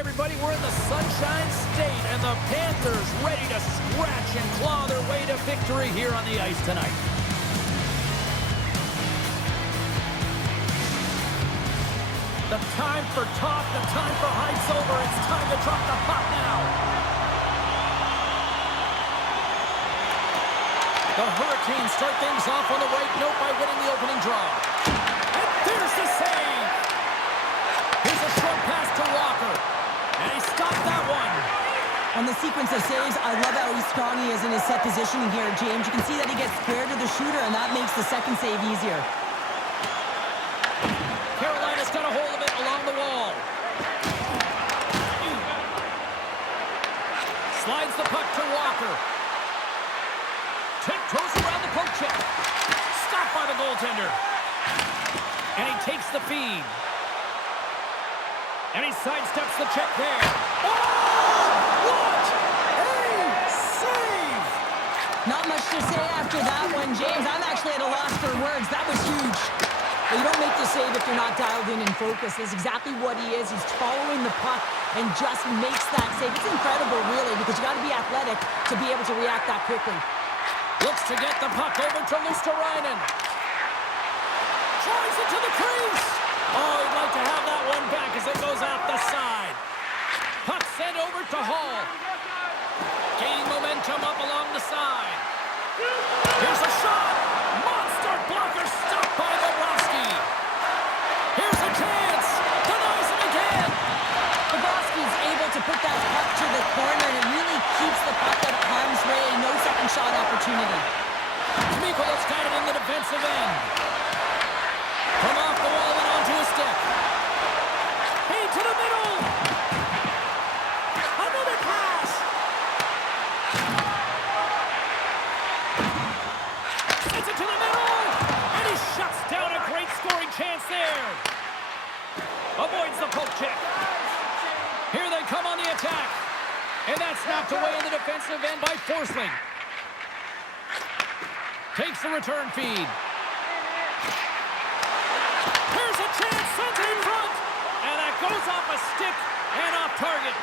everybody, we're in the Sunshine State, and the Panthers ready to scratch and claw their way to victory here on the ice tonight. The time for talk, the time for hype's over. It's time to drop the puck now. The Hurricanes start things off on the right note by winning the opening draw. And there's the save. Here's a short pass to Walker. And he stopped that one. On the sequence of saves, I love how strong he is in his set positioning here, James. You can see that he gets square to the shooter, and that makes the second save easier. Carolina's got a hold of it along the wall. Slides the puck to Walker. Tiptoes around the poke check. Stopped by the goaltender. And he takes the feed. And he sidesteps the check there. Oh! What a save! Not much to say after that one, James. I'm actually at a loss for words. That was huge. But you don't make the save if you're not dialed in and focused. That's exactly what he is. He's following the puck and just makes that save. It's incredible, really, because you got to be athletic to be able to react that quickly. Looks to get the puck over to Luosterainen. Drives it to the crease. Oh, he'd like to have that one back as it goes off the side. Puck sent over to Hall. Gaining momentum up along the side. Here's a shot. Monster blocker stopped by Bobrovsky. Here's a chance. Denies him again. Bobrovsky's able to put that puck to the corner, and it really keeps the puck out of harm's way. No second shot opportunity. Mikola's got it in the defensive end. From off the wall and onto a stick. Hey, to the middle. Another pass. Sends it to the middle. And he shuts down a great scoring chance there. Avoids the poke check. Here they come on the attack. And that's knocked away in the defensive end by Forsling. Takes the return feed. Here's a chance, sends it in front. And that goes off a stick and off target.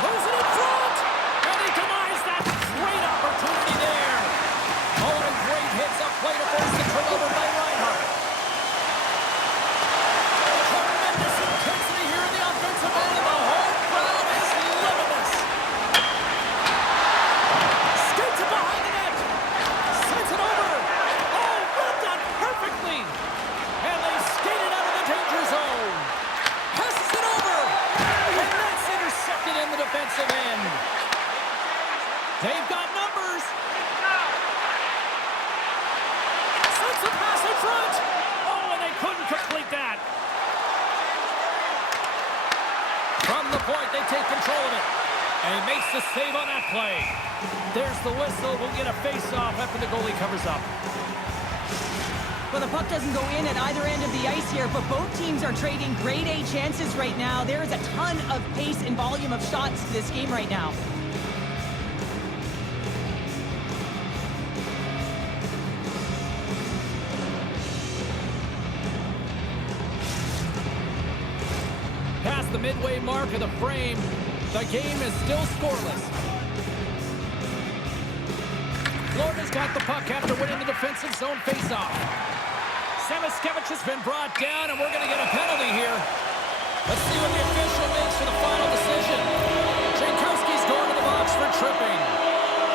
Throws it in front. And he denies that great opportunity there. Oh, and great hits up play to force the turnover by Reinhart. Tremendous intensity here in the offensive end. And the whole crowd is loving this. Skates it behind the net. Sends it over. Oh, well done perfectly. And they skate it out of the danger zone. Passes it over. And that's intercepted in the defensive end. They've got numbers. Sends the pass in front. Oh, and they couldn't complete that. From the point, they take control of it. And he makes the save on that play. There's the whistle. We'll get a face-off after the goalie covers up. Well, the puck doesn't go in at either end of the ice here, but both teams are trading grade A chances right now. There is a ton of pace and volume of shots to this game right now. Past the midway mark of the frame, the game is still scoreless. Florida's got the puck after winning the defensive zone faceoff. Samiskevich has been brought down, and we're going to get a penalty here. Let's see what the official makes for the final decision. Jankowski's going to the box for tripping.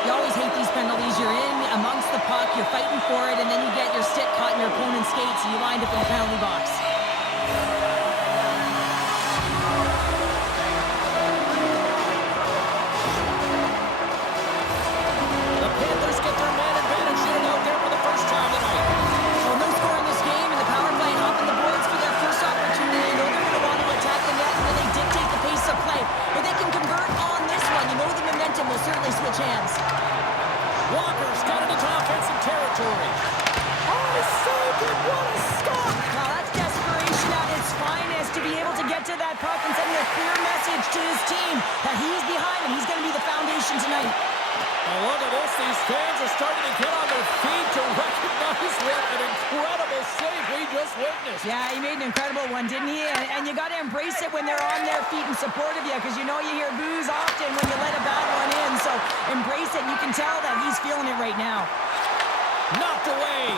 You always hate these penalties. You're in amongst the puck, you're fighting for it, and then you get your stick caught in your opponent's skates, and you wind up in the penalty box. The Panthers get their man advantage unit out there for the first time tonight. Well, no score in this game, and the power play hopping the boards for their first opportunity. You know they're going to want to attack the net and really dictate the pace of play. But they can convert on this one. You know the momentum will certainly switch hands. Walker's got it into offensive territory. Oh, he saved it! What a stop! Well, that's desperation at its finest to be able to get to that puck and sending a clear message to his team that he's behind and he's going to be the foundation tonight. And look at this. These fans are starting to get on their feet to recognize what an incredible save we just witnessed. assist. Yeah, he made an incredible one, didn't he? And you got to embrace it when they're on their feet in support of you, because you know you hear boos often when you let a bad one in. So embrace it, and you can tell that he's feeling it right now. Knocked away.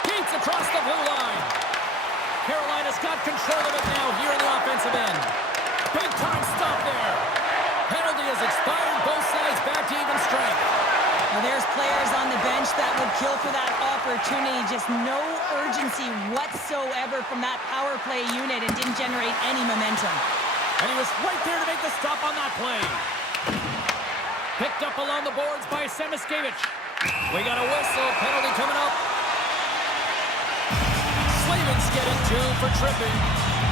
Skates across the blue line. Carolina's got control of it now here in the offensive end. Big time stop there. Penalty has expired. Both sides back to even strength. Now there's players on the bench that would kill for that opportunity. Just no urgency whatsoever from that power play unit and didn't generate any momentum. And he was right there to make the stop on that play. Picked up along the boards by Semiskevich. We got a whistle. Penalty coming up. Slavens getting 2 for tripping.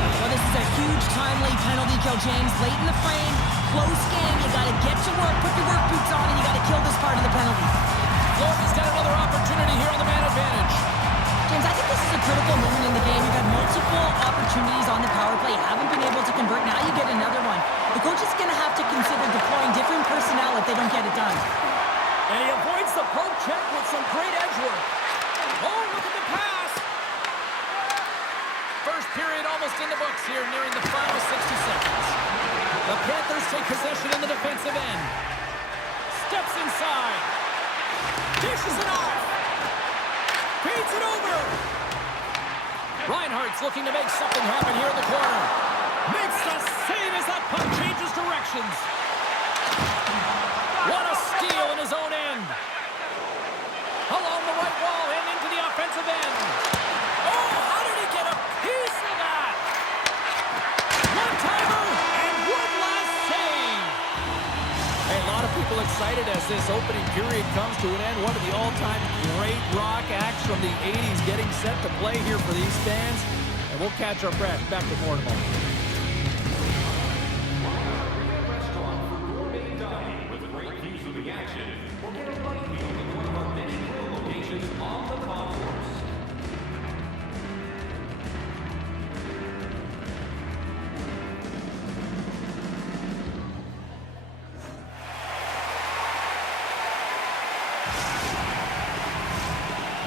Well, this is a huge timely penalty kill, James. Late in the frame, close game. You got to get to work, put your work boots on, and you got to kill this part of the penalty. Florida's got another opportunity here on the man advantage. James, I think this is a critical moment in the game. You've had multiple opportunities on the power play. You haven't been able to convert. Now you get another one. The coach is going to have to consider deploying different personnel if they don't get it done. And he avoids the poke check with some great edge work. Oh, look at the pass. First period almost in the books here, nearing the final 60 seconds. The Panthers take possession in the defensive end. Steps inside. Dishes it off. Feeds it over. Reinhardt's looking to make something happen here in the corner. Makes the save as that puck changes directions. What a steal in his own end. Along the right wall and into the offensive end. Oh, how did he get a piece of that? One-timer and one last save. Hey, a lot of people excited as this opening period comes to an end. One of the all-time great rock acts from the 80s getting set to play here for these fans. And we'll catch our breath. Back with more in a moment.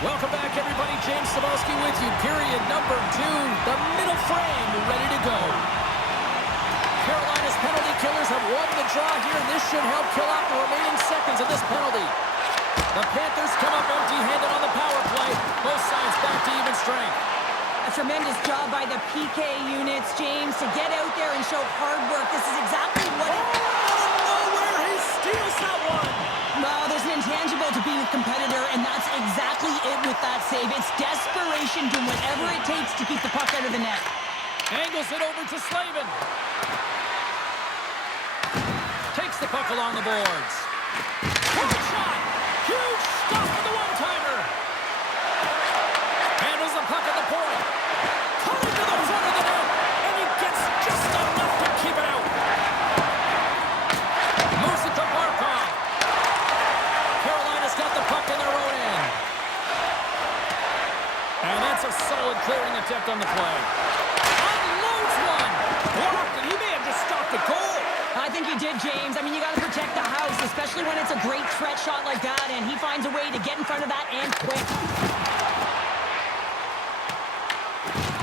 Welcome back, everybody. James Cybulski with you. Period number 2. The middle frame ready to go. Carolina's penalty killers have won the draw here, and this should help kill out the remaining seconds of this penalty. The Panthers come up empty-handed on the power play. Both sides back to even strength. A tremendous job by the PK units, James, to get out there and show hard work. This is exactly what... Out of nowhere, he steals that one. Well, there's an intangible to being a competitor, and that's exactly it with that save. It's desperation, doing whatever it takes to keep the puck out of the net. Angles it over to Slavin. Takes the puck along the boards. Hard shot. Huge stop for the one-timer. Handles the puck at the point. Coming to the front of the net, and he gets just enough to keep it out. Moves it to Barkov. Carolina's got the puck in their own end. And that's a solid clearing attempt on the play. Unloads one. Blocked, and he may have just stopped a goal. I think he did, James. I mean, you got to protect the house, especially when it's a great threat shot like that, and he finds a way to get in front of that and quick.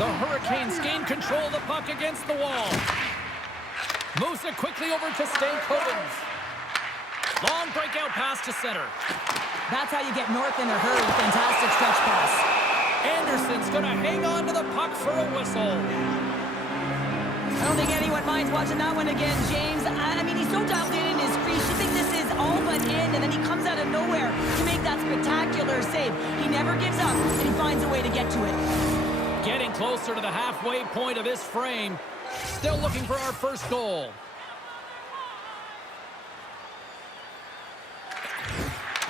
The Hurricanes gain control of the puck against the wall. Moves it quickly over to Stankovens. Long breakout pass to center. That's how you get north in a hurry. Fantastic stretch pass. Anderson's going to hang on to the puck for a whistle. I don't think anyone minds watching that one again, James. I mean, he's so dialed in his crease. You think this is all but in, and then he comes out of nowhere to make that spectacular save. He never gives up, and he finds a way to get to it. Getting closer to the halfway point of this frame. Still looking for our first goal.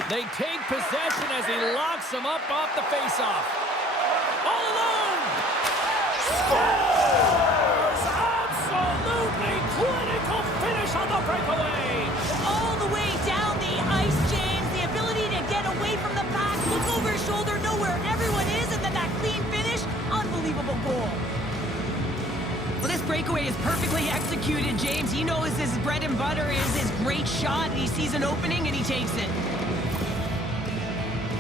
They take possession as he locks him up off the faceoff. All alone! Scores! Absolutely clinical finish on the breakaway! All the way down the ice, James. The ability to get away from the pack, look over his shoulder, know where everyone is, and then that clean finish. Unbelievable goal. Well, this breakaway is perfectly executed, James. He knows his bread and butter is his great shot. He sees an opening, and he takes it.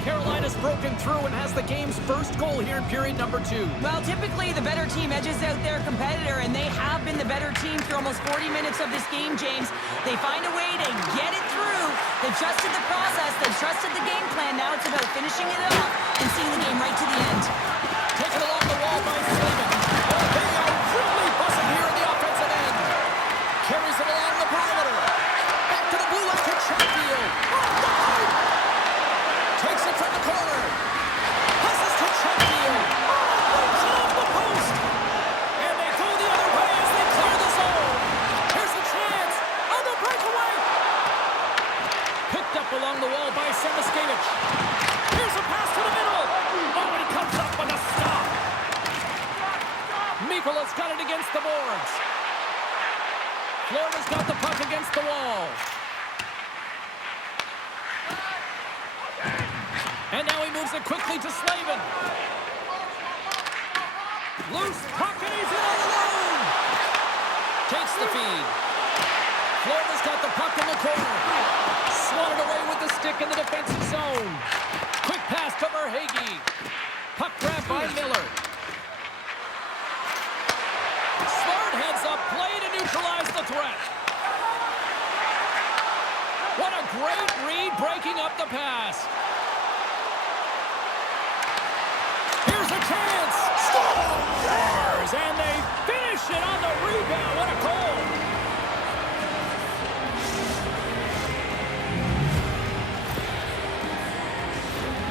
Carolina's has broken through and has the game's first goal here in period number 2. Well, typically the better team edges out their competitor, and they have been the better team through almost 40 minutes of this game, James. They find a way to get it through. They've trusted the process. They've trusted the game plan. Now it's about finishing it off and seeing the game right to the end. Taken along the wall by Slavin. Oh, they are really buzzing here in the offensive end. Carries it along the perimeter. Back to the blue line to Chatfield. Takes it from the corner. Passes to Chatfield. Rolls it off the post. And they go the other way as they clear the zone. Here's the chance on the breakaway. Picked up along the wall by Semiskevich. Here's a pass to the middle. Oh, and he comes up with a stop. Mikola's got it against the boards. Florida's got the puck against the wall. And now he moves it quickly to Slavin. Loose puck, and he's in alone. Takes the feed. Florida's got the puck in the corner. Swatted away with the stick in the defensive zone. Quick pass to Verhaeghe. Puck grab by Miller. Smart heads up play to neutralize the threat. What a great read breaking up the pass. Here's a chance. Scores! And they finish it on the rebound. What a goal.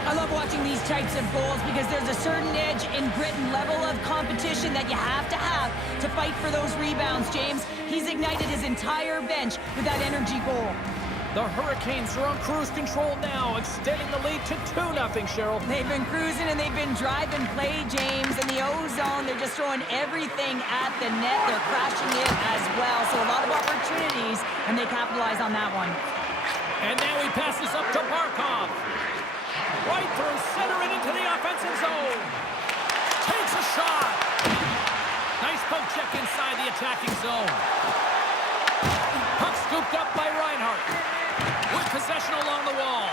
I love watching these types of goals because there's a certain edge in grit and level of competition that you have to fight for those rebounds, James. He's ignited his entire bench with that energy goal. The Hurricanes are on cruise control now, extending the lead to 2-0, Cheryl. They've been cruising and they've been driving play, James. In the O-zone, they're just throwing everything at the net. They're crashing it as well. So a lot of opportunities, and they capitalize on that one. And now he passes up to Barkov. Right through center and into the offensive zone. Takes a shot. Nice poke check inside the attacking zone. Puck scooped up by Reinhart. With possession along the wall.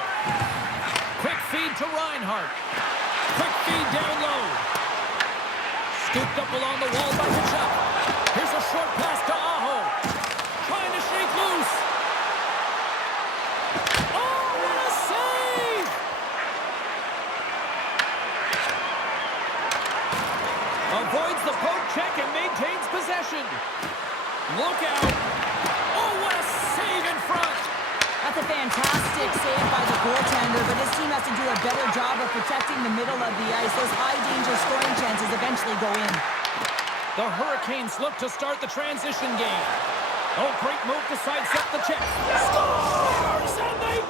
Quick feed to Reinhart. Quick feed down low. Scooped up along the wall by Kachuk. Here's a short pass to Aho. Trying to shake loose. Oh, what a save! Avoids the poke check and maintains possession. Look out. Oh, what a save in front. That's a fantastic save by the goaltender, but his team has to do a better job of protecting the middle of the ice. Those high-danger scoring chances eventually go in. The Hurricanes look to start the transition game. Oh, great move to sidestep the check. Scores! And they